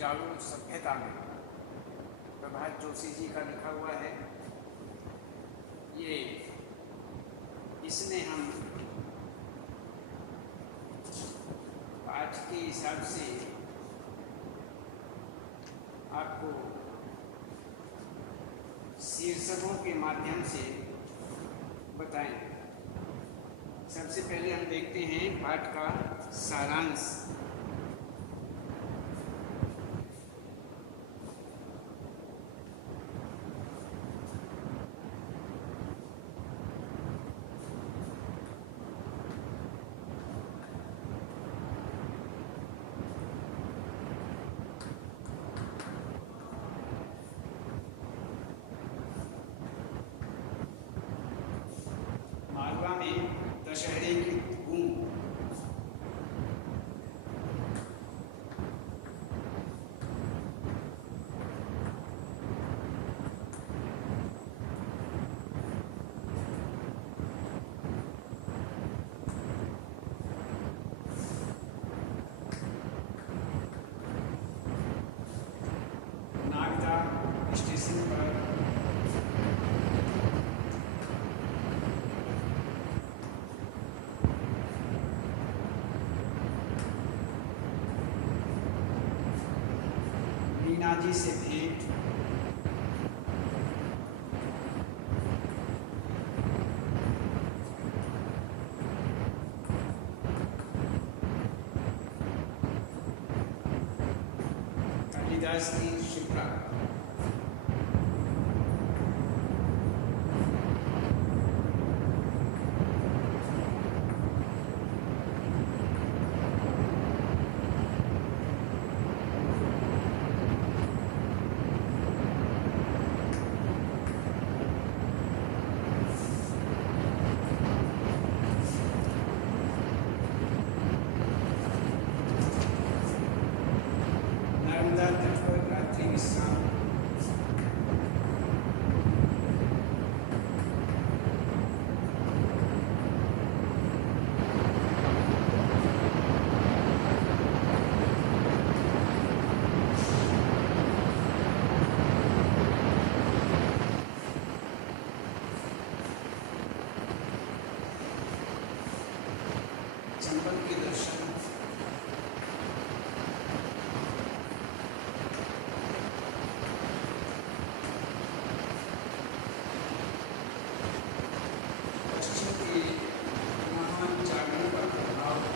उपजाऊ सभ्यता में प्रभात जोशी जी का लिखा हुआ है। ये इसमें हम पाठ के हिसाब से आपको शीर्षकों के माध्यम से बताएं। सबसे पहले हम देखते हैं पाठ का सारांश। मालवा में दशहरे की धूम। नागदा स्टेशन पर मीना जी से भेंट। कालिदास की शिप्रा। नर्मदा तट पर रात्रि विश्राम। चंबल के दर्शन। पश्चिम के महान जागरण का प्रभाव।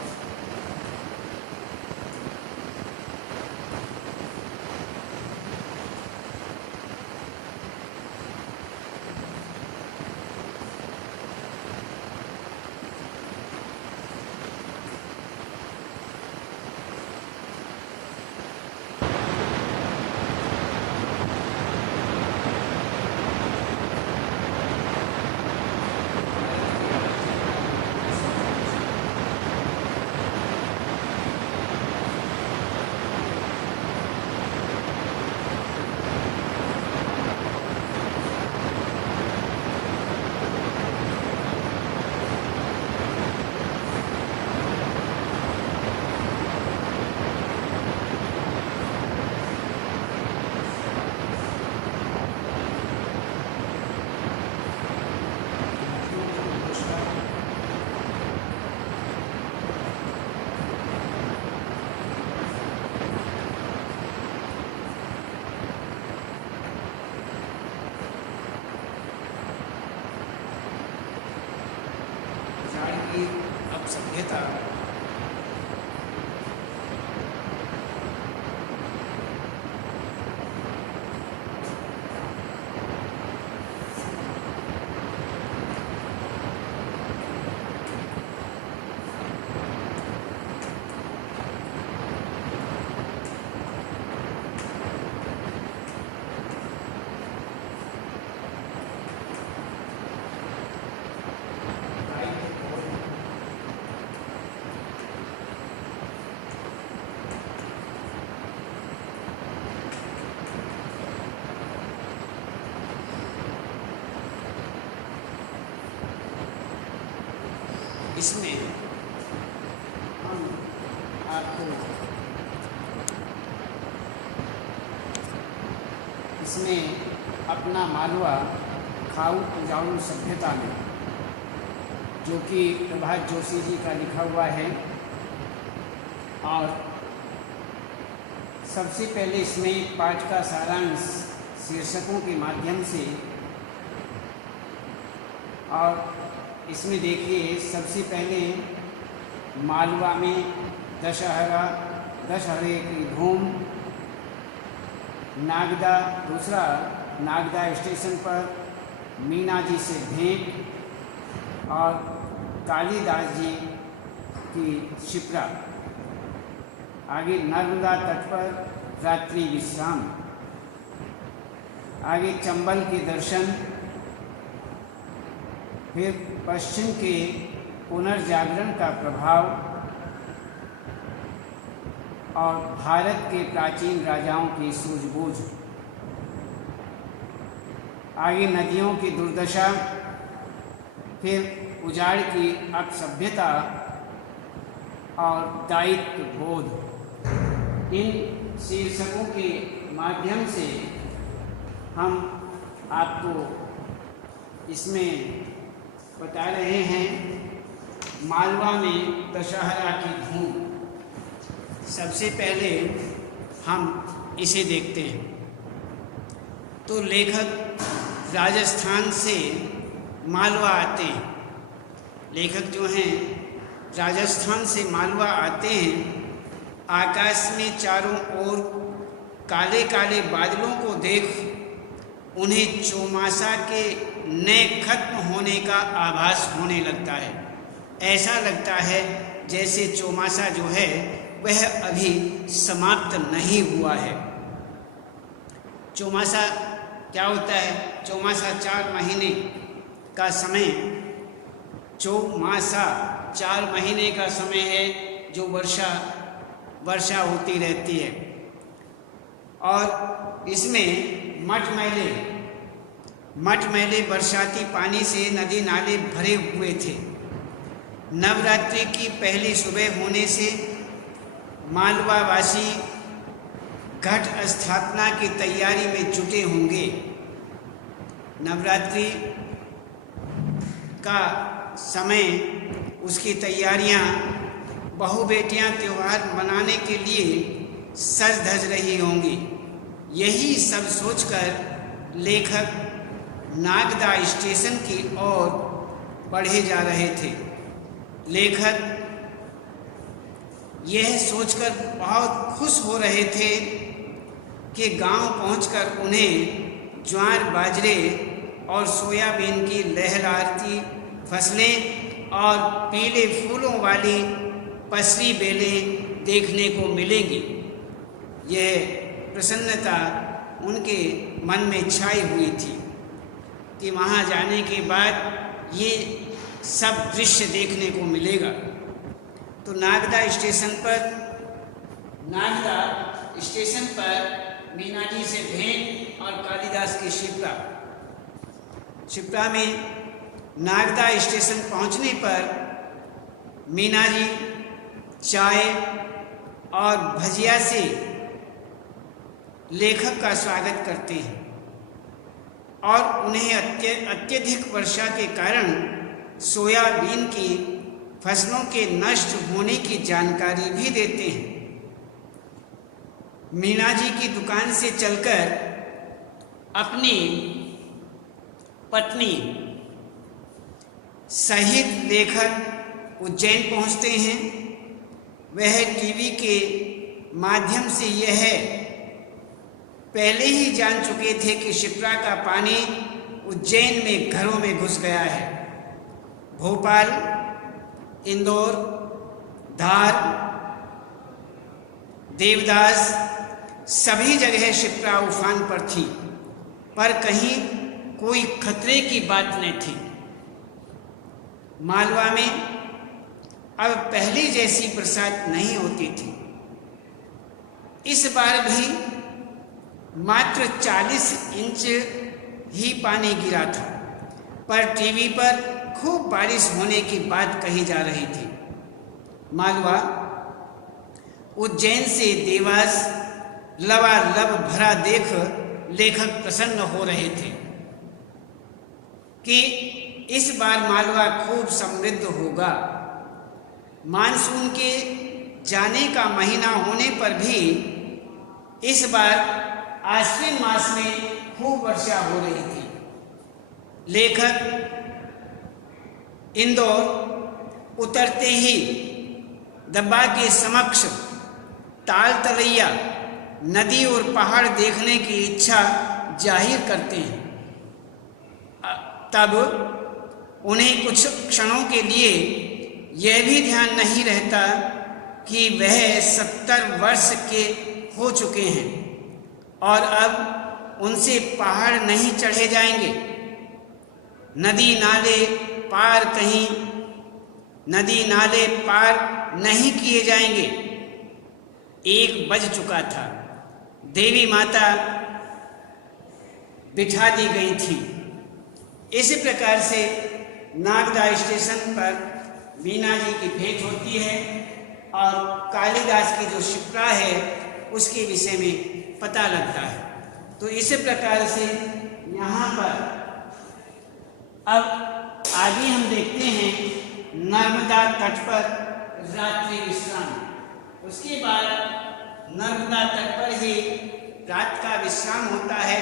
अब सभ्यता। इसमें हम आपको इसमें अपना मालवा खाऊ उपजाऊ सभ्यता में, जो कि प्रभात जोशी जी का लिखा हुआ है। और सबसे पहले इसमें पाठ का सारांश शीर्षकों के माध्यम से, और इसमें देखिए सबसे पहले मालवा में दशहरे की धूम, नागदा, दूसरा नागदा स्टेशन पर मीना जी से भेंट और कालिदास जी की शिप्रा। आगे नर्मदा तट पर रात्रि विश्राम, आगे चंबल के दर्शन, फिर पश्चिम के पुनर्जागरण का प्रभाव और भारत के प्राचीन राजाओं की सूझबूझ, आगे नदियों की दुर्दशा, फिर उजाड़ की अपसभ्यता और दायित्व बोध। इन शीर्षकों के माध्यम से हम आपको इसमें बता रहे हैं मालवा में दशहरा की धूम। सबसे पहले हम इसे देखते हैं। तो लेखक राजस्थान से मालवा आते हैं। लेखक जो हैं राजस्थान से मालवा आते हैं। आकाश में चारों ओर काले काले बादलों को देख उन्हें चौमासा के नए खत्म होने का आभास होने लगता है। ऐसा लगता है जैसे चौमासा जो है वह अभी समाप्त नहीं हुआ है। चौमासा क्या होता है? चौमासा 4 महीने का समय, चौमासा 4 महीने का समय है जो वर्षा होती रहती है। और इसमें मटमैले बरसाती पानी से नदी नाले भरे हुए थे। नवरात्रि की पहली सुबह होने से मालवावासी घट स्थापना की तैयारी में जुटे होंगे। नवरात्रि का समय, उसकी तैयारियां, बहू बेटियां त्यौहार मनाने के लिए सज धज रही होंगी। यही सब सोचकर लेखक नागदा स्टेशन की ओर बढ़े जा रहे थे। लेखक यह सोचकर बहुत खुश हो रहे थे कि गांव पहुंचकर उन्हें ज्वार बाजरे और सोयाबीन की लहराती फसलें और पीले फूलों वाली पसरी बेलें देखने को मिलेंगी। यह प्रसन्नता उनके मन में छाई हुई थी कि वहाँ जाने के बाद ये सब दृश्य देखने को मिलेगा। तो नागदा स्टेशन पर मीना जी से भेंट और कालिदास की शिप्रा में नागदा स्टेशन पहुंचने पर मीना जी चाय और भजिया से लेखक का स्वागत करते हैं और उन्हें अत्यधिक वर्षा के कारण सोयाबीन की फसलों के नष्ट होने की जानकारी भी देते हैं। मीना जी की दुकान से चलकर अपनी पत्नी सहित लेखक उज्जैन पहुंचते हैं। वह टीवी के माध्यम से यह पहले ही जान चुके थे कि शिप्रा का पानी उज्जैन में घरों में घुस गया है। भोपाल, इंदौर, धार, देवदास सभी जगह शिप्रा उफान पर थी, पर कहीं कोई खतरे की बात नहीं थी। मालवा में अब पहले जैसी बरसात नहीं होती थी। इस बार भी मात्र 40 इंच ही पानी गिरा था, पर टीवी पर खूब बारिश होने की बात कही जा रही थी। मालवा उज्जैन से देवास लबालब भरा देख लेखक प्रसन्न हो रहे थे कि इस बार मालवा खूब समृद्ध होगा। मानसून के जाने का महीना होने पर भी इस बार आश्विन मास में खूब वर्षा हो रही थी। लेखक इंदौर उतरते ही दब्बा के समक्ष ताल तलैया नदी और पहाड़ देखने की इच्छा जाहिर करते हैं। तब उन्हें कुछ क्षणों के लिए यह भी ध्यान नहीं रहता कि वह 70 वर्ष के हो चुके हैं और अब उनसे पहाड़ नहीं चढ़े जाएंगे। नदी नाले पार नहीं किए जाएंगे। 1 बज चुका था। देवी माता बिठा दी गई थी। इसी प्रकार से नागदा स्टेशन पर वीणा जी की भेंट होती है और कालिदास की जो शिप्रा है उसके विषय में पता लगता है। तो इसी प्रकार से यहाँ पर अब आगे हम देखते हैं नर्मदा तट पर रात्रि विश्राम। उसके बाद नर्मदा तट पर ही रात का विश्राम होता है,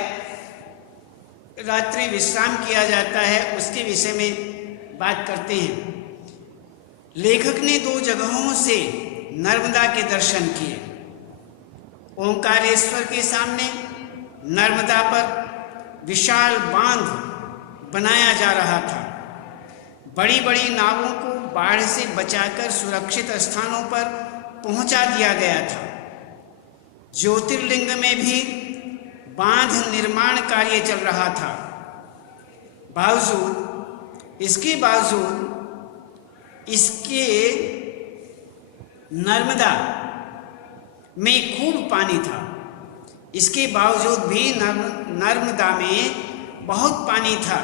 रात्रि विश्राम किया जाता है। उसके विषय में बात करते हैं। लेखक ने 2 जगहों से नर्मदा के दर्शन किए। ओंकारेश्वर के सामने नर्मदा पर विशाल बांध बनाया जा रहा था। बड़ी बड़ी नावों को बाढ़ से बचाकर सुरक्षित स्थानों पर पहुंचा दिया गया था। ज्योतिर्लिंग में भी बांध निर्माण कार्य चल रहा था। इसके बावजूद नर्मदा में खूब पानी था। इसके बावजूद भी नर्मदा में बहुत पानी था।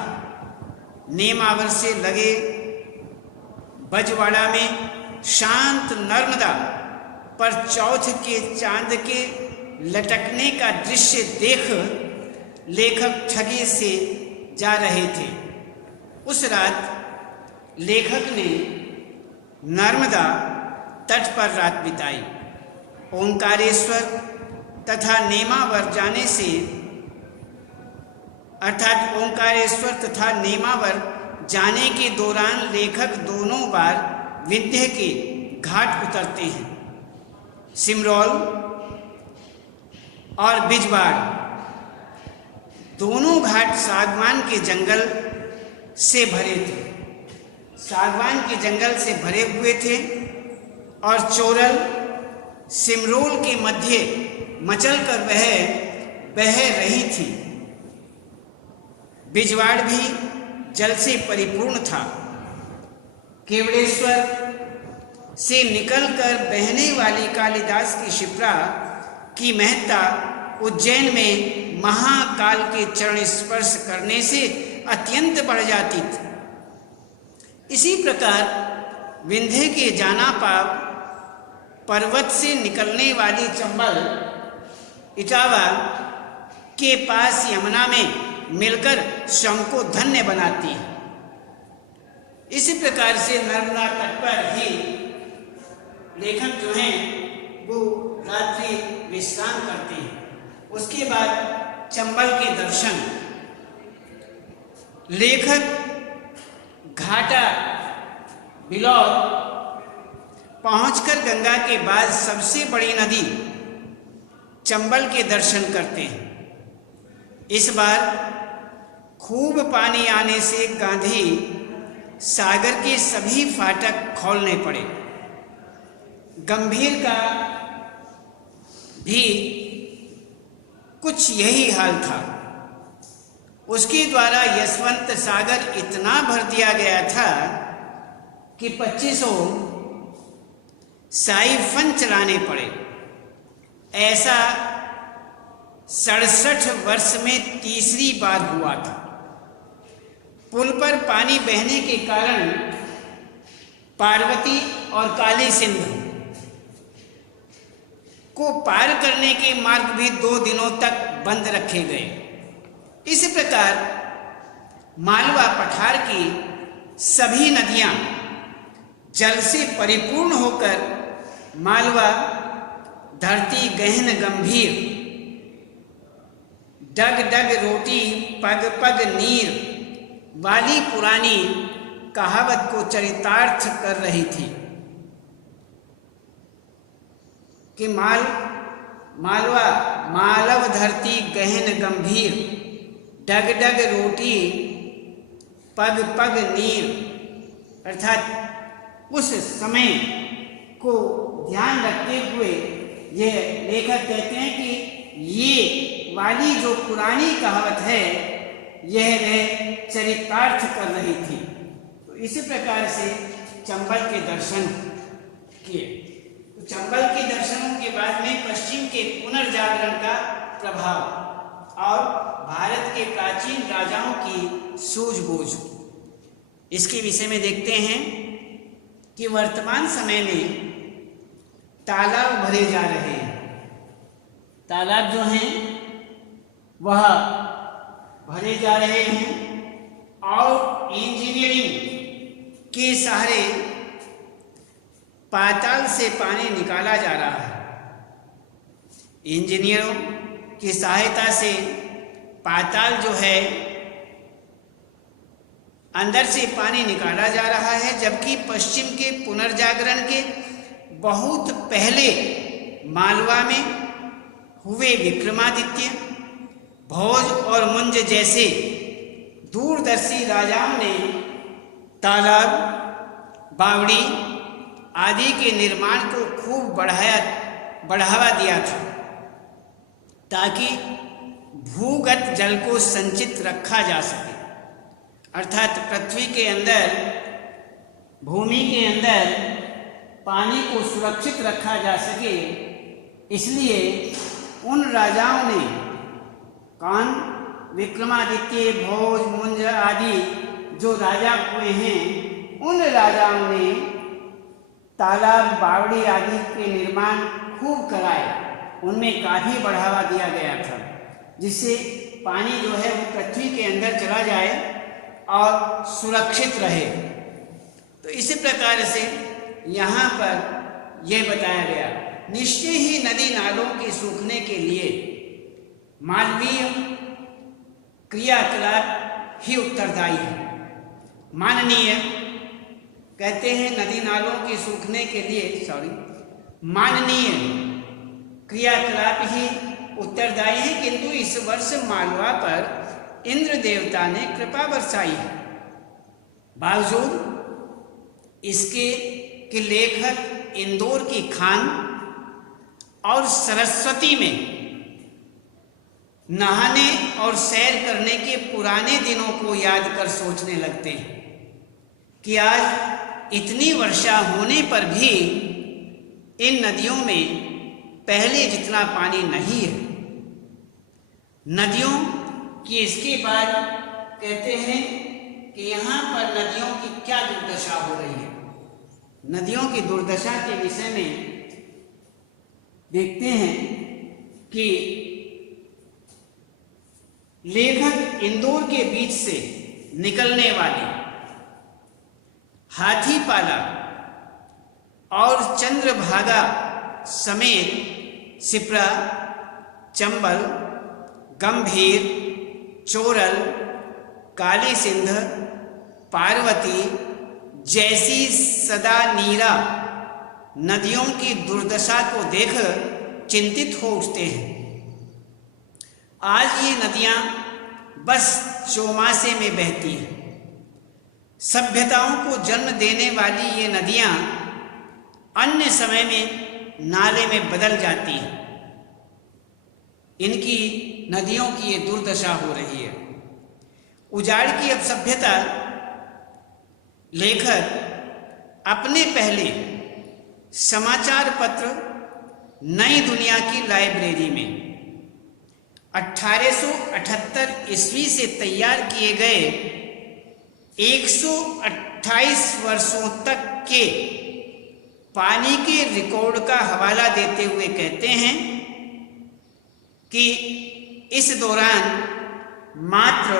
नेमावर से लगे बजवाड़ा में शांत नर्मदा पर चौथ के चांद के लटकने का दृश्य देख लेखक ठगे से जा रहे थे। उस रात लेखक ने नर्मदा तट पर रात बिताई। ओंकारेश्वर तथा नेमावर जाने से अर्थात ओंकारेश्वर तथा नेमावर जाने के दौरान लेखक दोनों बार विंध्य के घाट उतरते हैं। सिमरौल और बिजवाड़ दोनों घाट सागवान के जंगल से भरे थे, सागवान के जंगल से भरे हुए थे और चोरल सिमरोल के मध्य मचल कर वह बह रही थी। बिजवाड़ भी जल से परिपूर्ण था। केवड़ेश्वर से निकलकर बहने वाली कालिदास की शिप्रा की महत्ता उज्जैन में महाकाल के चरण स्पर्श करने से अत्यंत बढ़ जाती थी। इसी प्रकार विंध्य के जाना पाव पर्वत से निकलने वाली चंबल इटावा के पास यमुना में मिलकर स्वयं को धन्य बनाती है। इसी प्रकार से नर्मदा तट पर ही लेखक जो हैं वो रात्रि विश्राम करते हैं। उसके बाद चंबल के दर्शन। लेखक घाटा बिलौर पहुंचकर गंगा के बाद सबसे बड़ी नदी चंबल के दर्शन करते हैं। इस बार खूब पानी आने से गांधी सागर के सभी फाटक खोलने पड़े। गंभीर का भी कुछ यही हाल था। उसके द्वारा यशवंत सागर इतना भर दिया गया था कि 2500 साइफन चलाने पड़े। ऐसा 67 वर्ष में तीसरी बार हुआ था। पुल पर पानी बहने के कारण पार्वती और काली सिंध को पार करने के मार्ग भी 2 दिनों तक बंद रखे गए। इस प्रकार मालवा पठार की सभी नदियां जल से परिपूर्ण होकर मालवा धरती गहन गंभीर, डग डग रोटी पग पग नीर वाली पुरानी कहावत को चरितार्थ कर रही थी कि मालवा मालव धरती गहन गंभीर, डग डग रोटी पग पग नीर, अर्थात उस समय को ध्यान रखते हुए यह लेखक कहते हैं कि ये वाली जो पुरानी कहावत है यह वह चरितार्थ कर रही थी। तो इसी प्रकार से चंबल के दर्शन किए। तो चंबल के दर्शनों के बाद में पश्चिम के पुनर्जागरण का प्रभाव और भारत के प्राचीन राजाओं की सूझबूझ, इसके विषय में देखते हैं कि वर्तमान समय में तालाब भरे जा रहे हैं। तालाब जो हैं वह भरे जा रहे हैं और इंजीनियरिंग के सहारे पाताल से पानी निकाला जा रहा है। इंजीनियरों की सहायता से पाताल जो है अंदर से पानी निकाला जा रहा है, जबकि पश्चिम के पुनर्जागरण के बहुत पहले मालवा में हुए विक्रमादित्य, भोज और मुंज जैसे दूरदर्शी राजाओं ने तालाब, बावड़ी आदि के निर्माण को खूब बढ़ावा दिया था ताकि भूगत जल को संचित रखा जा सके, अर्थात पृथ्वी के अंदर, भूमि के अंदर पानी को सुरक्षित रखा जा सके। इसलिए उन राजाओं ने विक्रमादित्य, भोज, मुंज आदि जो राजा हुए हैं उन राजाओं ने तालाब, बावड़ी आदि के निर्माण खूब कराए, उनमें काफ़ी बढ़ावा दिया गया था जिससे पानी जो है वो पृथ्वी के अंदर चला जाए और सुरक्षित रहे। तो इसी प्रकार से यहाँ पर यह बताया गया, निश्चय ही नदी नालों के सूखने के लिए मानवीय क्रियाकलाप ही उत्तरदायी है। माननीय कहते हैं नदी नालों के सूखने के लिए माननीय क्रियाकलाप ही उत्तरदायी है, किंतु इस वर्ष मालवा पर इंद्र देवता ने कृपा बरसाई है। बावजूद इसके कि लेखक इंदौर की खान और सरस्वती में नहाने और सैर करने के पुराने दिनों को याद कर सोचने लगते हैं कि आज इतनी वर्षा होने पर भी इन नदियों में पहले जितना पानी नहीं है। नदियों की इसके बाद कहते हैं कि यहाँ पर नदियों की क्या दुर्दशा हो रही है। नदियों की दुर्दशा के विषय में देखते हैं कि लेखक इंदौर के बीच से निकलने वाली हाथीपाला और चंद्रभागा समेत सिप्रा, चंबल, गंभीर, चोरल, काली सिंध, पार्वती जैसी सदा नीरा नदियों की दुर्दशा को देख चिंतित हो उठते हैं। आज ये नदियां बस चौमासे में बहती हैं। सभ्यताओं को जन्म देने वाली ये नदियां अन्य समय में नाले में बदल जाती हैं। इनकी नदियों की ये दुर्दशा हो रही है। उजाड़ की अब सभ्यता लेखक अपने पहले समाचार पत्र नई दुनिया की लाइब्रेरी में 1878 ईस्वी से तैयार किए गए 128 वर्षों तक के पानी के रिकॉर्ड का हवाला देते हुए कहते हैं कि इस दौरान मात्र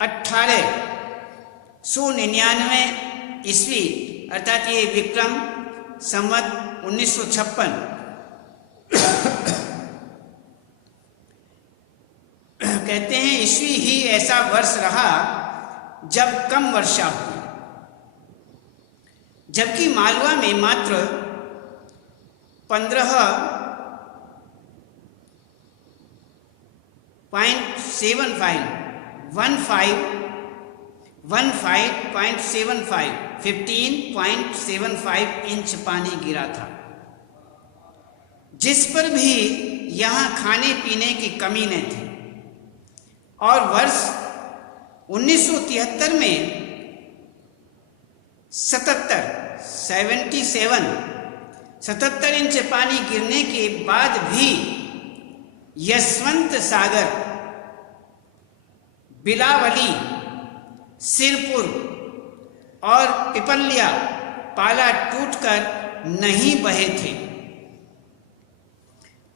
1899 ईस्वी अर्थात ये विक्रम संवत 1956 कहते हैं ईस्वी ही ऐसा वर्ष रहा जब कम वर्षा हुई, जबकि मालवा में मात्र 15.75 इंच पानी गिरा था, जिस पर भी यहाँ खाने पीने की कमी न थी। और वर्ष 1973 में 77 इंच पानी गिरने के बाद भी यशवंत सागर, बिलावली, सिरपुर और पिपलिया पाला टूटकर नहीं बहे थे।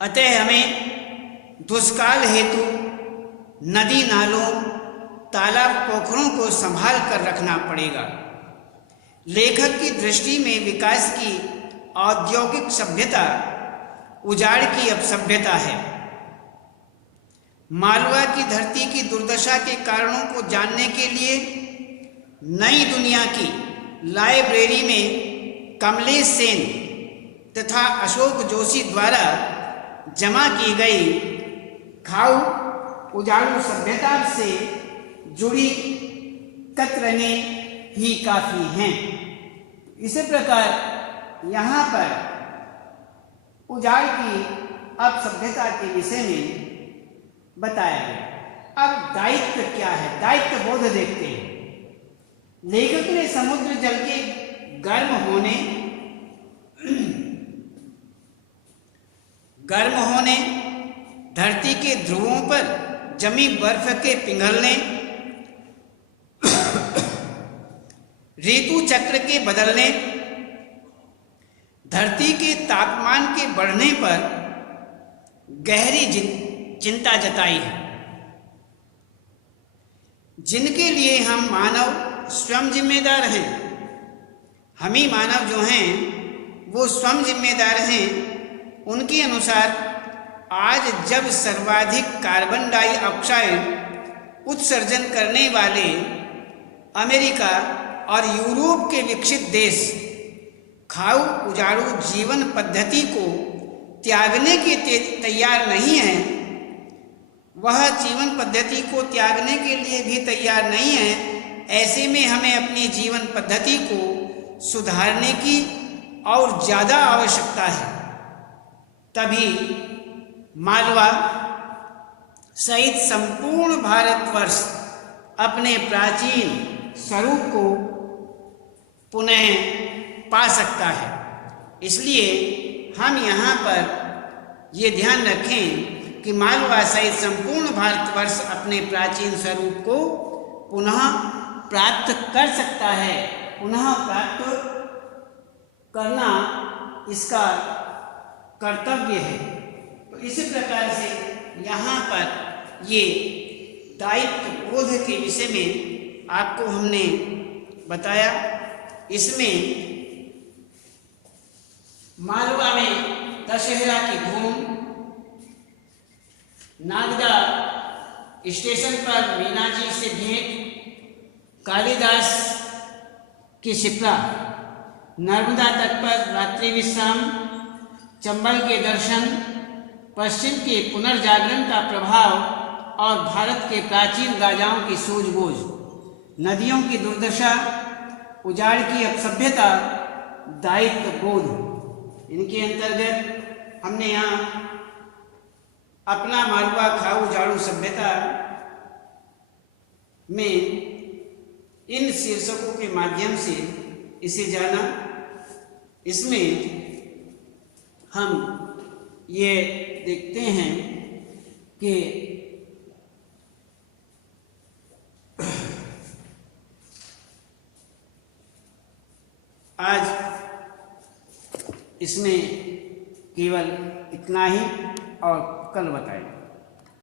अतः हमें दुष्काल हेतु नदी नालों, तालाब, पोखरों को संभाल कर रखना पड़ेगा। लेखक की दृष्टि में विकास की औद्योगिक सभ्यता उजाड़ की अपसभ्यता है। मालवा की धरती की दुर्दशा के कारणों को जानने के लिए नई दुनिया की लाइब्रेरी में कमलेश सेन तथा अशोक जोशी द्वारा जमा की गई खाऊ उजाड़ू सभ्यता से जुड़ी कतरने ही काफी हैं। इसी प्रकार यहाँ पर उजाड़ की अपसभ्यता के विषय में बताया गया। अब दायित्व क्या है, दायित्व बोध देखते हैं। लेखक ने समुद्र जल के गर्म होने, धरती के ध्रुवों पर जमी बर्फ के पिघलने, ऋतु चक्र के बदलने, धरती के तापमान के बढ़ने पर गहरी चिंता जताई है, जिनके लिए हम मानव स्वयं जिम्मेदार हैं। हम ही मानव जो हैं वो स्वयं जिम्मेदार हैं। उनके अनुसार आज जब सर्वाधिक कार्बन डाइऑक्साइड उत्सर्जन करने वाले अमेरिका और यूरोप के विकसित देश खाऊ उजाड़ू जीवन पद्धति को त्यागने के तैयार नहीं हैं, वह जीवन पद्धति को त्यागने के लिए भी तैयार नहीं है। ऐसे में हमें अपनी जीवन पद्धति को सुधारने की और ज़्यादा आवश्यकता है। तभी मालवा सहित संपूर्ण भारतवर्ष अपने प्राचीन स्वरूप को पुनः पा सकता है। इसलिए हम यहाँ पर ये ध्यान रखें कि मालवा सहित संपूर्ण भारतवर्ष अपने प्राचीन स्वरूप को पुनः प्राप्त कर सकता है। पुनः प्राप्त करना इसका कर्तव्य है। तो इसी प्रकार से यहाँ पर ये दायित्व बोध के विषय में आपको हमने बताया। इसमें मालवा में दशहरा की धूम, नागदा स्टेशन पर मीना जी से भेंट, कालिदास की शिप्रा, नर्मदा तट पर रात्रि विश्राम, चंबल के दर्शन, पश्चिम के पुनर्जागरण का प्रभाव और भारत के प्राचीन राजाओं की सूझबूझ, नदियों की दुर्दशा, उजाड़ की अपसभ्यता, दायित्व बोध, इनके अंतर्गत हमने यहाँ अपना मालवा खाऊ उजाड़ू सभ्यता में इन शीर्षकों के माध्यम से इसे जाना। इसमें हम ये देखते हैं कि आज इसमें केवल इतना ही। और कल बताएंगे।